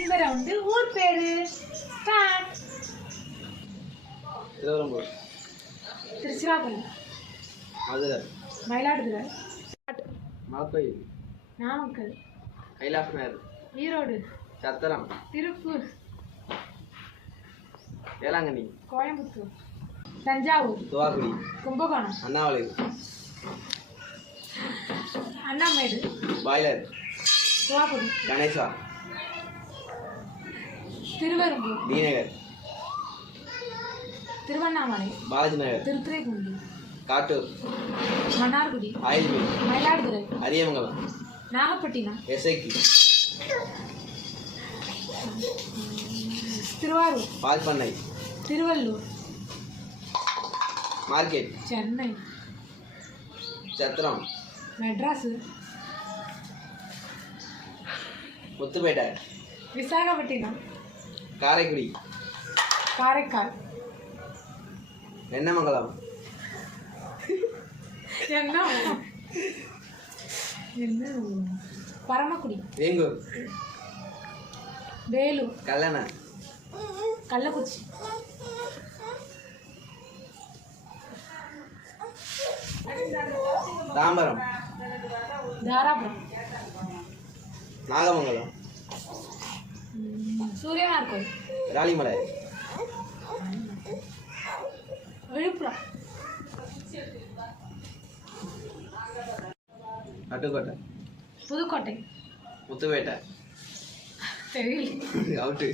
இந்த ரவுண்டு ஊர் பேரு. ஸ்டார்ட் திருவரம்பூர் திருச்சிராப்பள்ளி. மதுரை. மயிலாடுதுறை. மலக்கோயில் நாமக்கல். கைலாஸ் நகர் ஈரோடு. சத்திரம். திருப்பூர். வேளாங்கண்ணி. கோயம்புத்தூர். தஞ்சாவூர். துவாக்குடி. கும்பகோணம். அண்ணாமலை. அண்ணாமேடு பாய்லர். துவாக்குடி. கணேசா. திருவெரும்பூர் டிநகர் திருவண்ணாமலை பாலாஜி நகர் திருத்துறைப்பூண்டி காட்டூர் மன்னார்குடி ஆயில்மீன் மயிலாடுதுறை அரியமங்கலம் நாகப்பட்டினம் எஸ்ஐக்கு திருவாரூர் பால் பண்ணை திருவள்ளூர் மார்க்கெட் சென்னை சத்திரம் மெட்ராஸு முத்துப்பேட்டை விசாகப்பட்டினம் காரைக்குடி. காரைக்கால். வெண்ணமங்கலம். என்ன? என்ன? பரமக்குடி. வேங்கூர். வேலூர். கல்லணை. கள்ளக்குறிச்சி. தாம்பரம். தாராபுரம். நாகமங்கலம். சூரியனார் கோயில் ராலிமலை. விழுப்புரம் அட்டுக்கோட்டை புதுக்கோட்டை. முத்துப்பேட்டை தெரியல. அவுட்டு